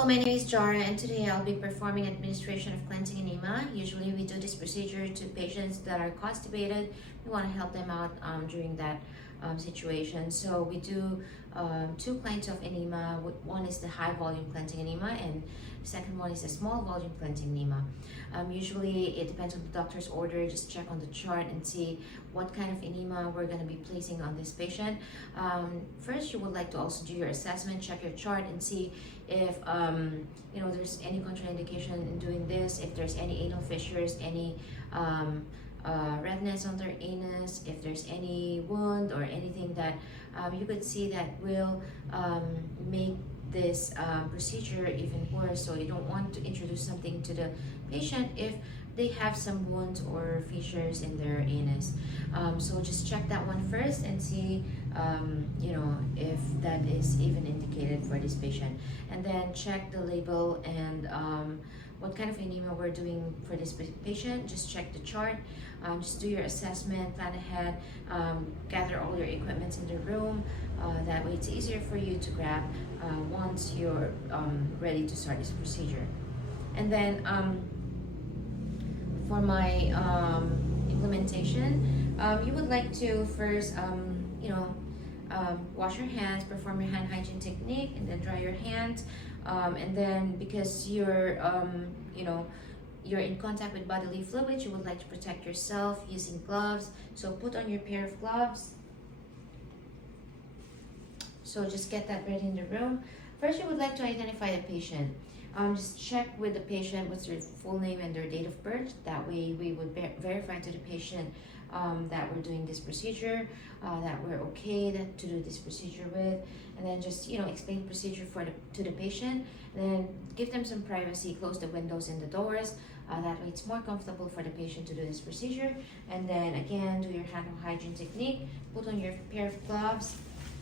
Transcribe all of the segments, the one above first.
Hello, my name is Jara and today I'll be performing administration of cleansing enema. Usually we do this procedure to patients that are constipated. We want to help them out during that situation. So we do two kinds of enema. One is the high volume cleansing enema and second one is a small volume cleansing enema. Usually it depends on the doctor's order. Just check on the chart and see what kind of enema we're going to be placing on this patient. First, you would like to also do your assessment, check your chart and see if there's any contraindication in doing this, if there's any anal fissures, any redness on their anus, if there's any wound or anything that you could see that will make this procedure even worse. So you don't want to introduce something to the patient if they have some wounds or fissures in their anus. So just check that one first and see if that is even indicated for this patient, and then check the label and what kind of enema we're doing for this patient. Just check the chart, just do your assessment, plan ahead, gather all your equipment in the room. That way it's easier for you to grab once you're ready to start this procedure. And then for my implementation, you would like to first wash your hands, perform your hand hygiene technique, and then dry your hands. And then because you're in contact with bodily fluids, you would like to protect yourself using gloves. So put on your pair of gloves. So just get that ready in the room. First, you would like to identify the patient. Just check with the patient what's their full name and their date of birth. That way we would verify to the patient that we're doing this procedure, that we're okay to do this procedure with, and then just explain the procedure to the patient. Then give them some privacy, close the windows and the doors. That way it's more comfortable for the patient to do this procedure. And then again, do your hand hygiene technique, put on your pair of gloves,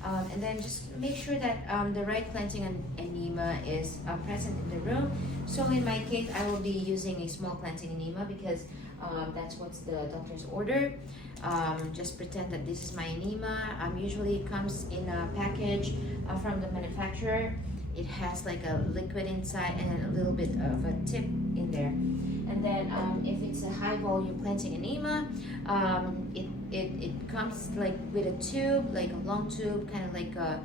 and then just make sure that the right cleansing enema is present in the room. So in my case, I will be using a small cleansing enema because that's what's the doctor's order. Just pretend that this is my enema. Usually it comes in a package from the manufacturer. It has like a liquid inside and a little bit of a tip in there. And then if it's a high volume cleansing enema, it comes like with a tube, like a long tube, kind of like a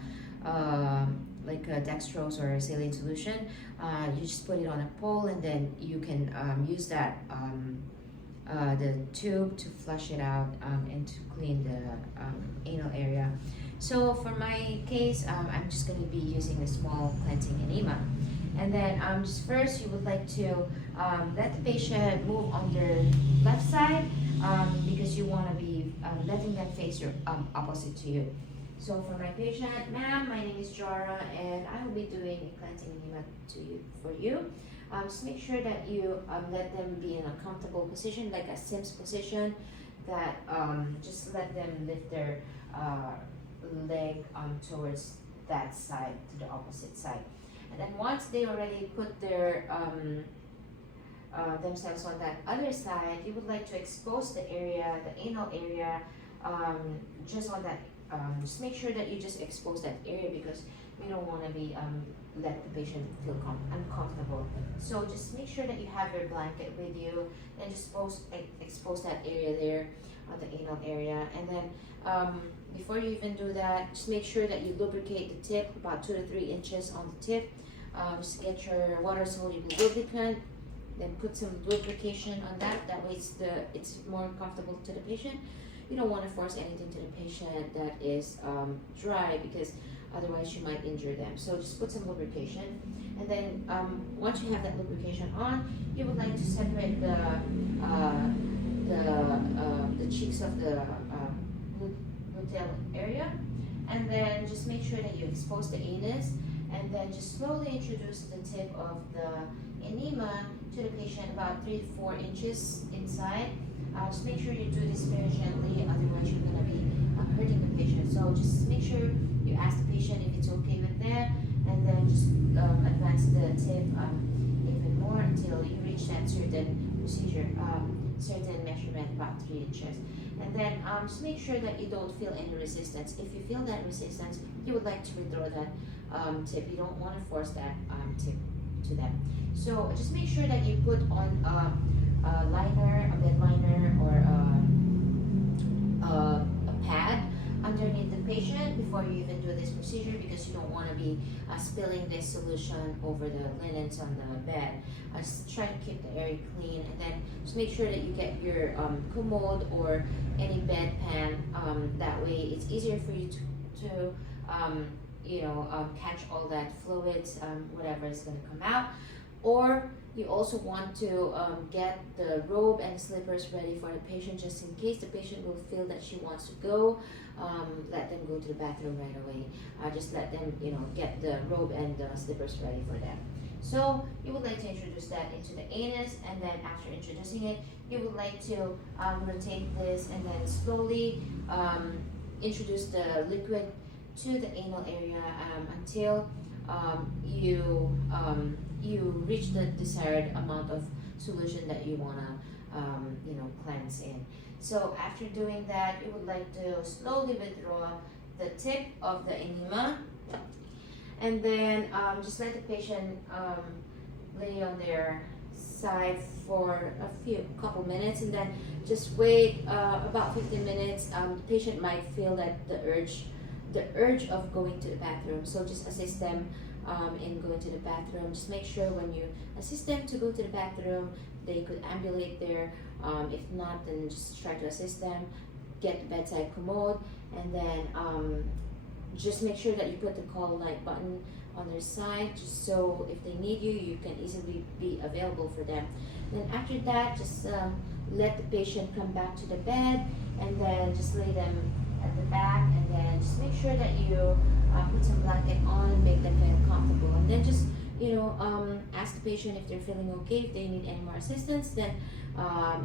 dextrose or a saline solution. You just put it on a pole and then you can use that the tube to flush it out and to clean the anal area. So for my case, I'm just going to be using a small cleansing enema. And then just first you would like to let the patient move on their left side because you want to be letting them face your opposite to you. So for my patient, ma'am, my name is Jara and I will be doing a cleansing enema for you. Just make sure that you let them be in a comfortable position, like a Sims position, that just let them lift their leg towards that side, to the opposite side. And then once they already put their themselves on that other side, you would like to expose the area, the anal area, just on that. Just make sure that you just expose that area because we don't want to be let the patient feel uncomfortable. So just make sure that you have your blanket with you and just expose that area there, the anal area. And then before you even do that, just make sure that you lubricate the tip about 2 to 3 inches on the tip. Just get your water soluble lubricant, then put some lubrication on that. That way it's more comfortable to the patient. You don't want to force anything to the patient that is dry because otherwise you might injure them. So just put some lubrication, and then once you have that lubrication on, you would like to separate the cheeks of the gluteal area, and then just make sure that you expose the anus, and then just slowly introduce the tip of the enema to the patient about 3 to 4 inches inside. Just make sure you do this very gently, otherwise you're going to be hurting the patient. So just make sure you ask the patient if it's okay with that, and then just advance the tip even more until you reach that certain certain measurement, about 3 inches. And then just make sure that you don't feel any resistance. If you feel that resistance, you would like to withdraw that tip. You don't want to force that tip to them. So just make sure that you put on a liner, a bed liner, or a pad underneath the patient before you even do this procedure, because you don't want to be spilling this solution over the linens on the bed. Just try to keep the area clean, and then just make sure that you get your commode or any bedpan. That way it's easier for you to catch all that fluids, whatever is going to come out. Or you also want to get the robe and slippers ready for the patient, just in case the patient will feel that she wants to go. Let them go to the bathroom right away. Just let them, get the robe and the slippers ready for them. So you would like to introduce that into the anus, and then after introducing it, you would like to rotate this and then slowly introduce the liquid to the anal area until you reach the desired amount of solution that you want to cleanse in. So after doing that, you would like to slowly withdraw the tip of the enema, and then just let the patient lay on their side for a couple minutes, and then just wait about 15 minutes. The patient might feel that the urge of going to the bathroom, so just assist them in going to the bathroom. Just make sure when you assist them to go to the bathroom, they could ambulate there. If not, then just try to assist them, get the bedside commode, and then just make sure that you put the call light button on their side, just so if they need you, you can easily be available for them. Then after that, just let the patient come back to the bed, and then just lay them at the back, and then just make sure that you put some blanket on, make them feel comfortable, and then just ask the patient if they're feeling okay, if they need any more assistance. Then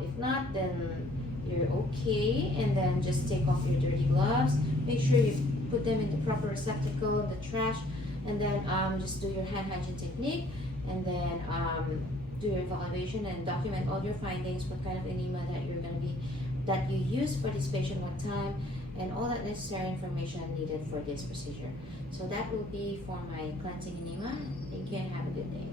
if not, then you're okay, and then just take off your dirty gloves. Make sure you put them in the proper receptacle in the trash, and then just do your hand hygiene technique, and then do your evaluation and document all your findings, what kind of enema that you use for this patient, what time, and all that necessary information needed for this procedure. So that will be for my cleansing enema. Thank you and have a good day.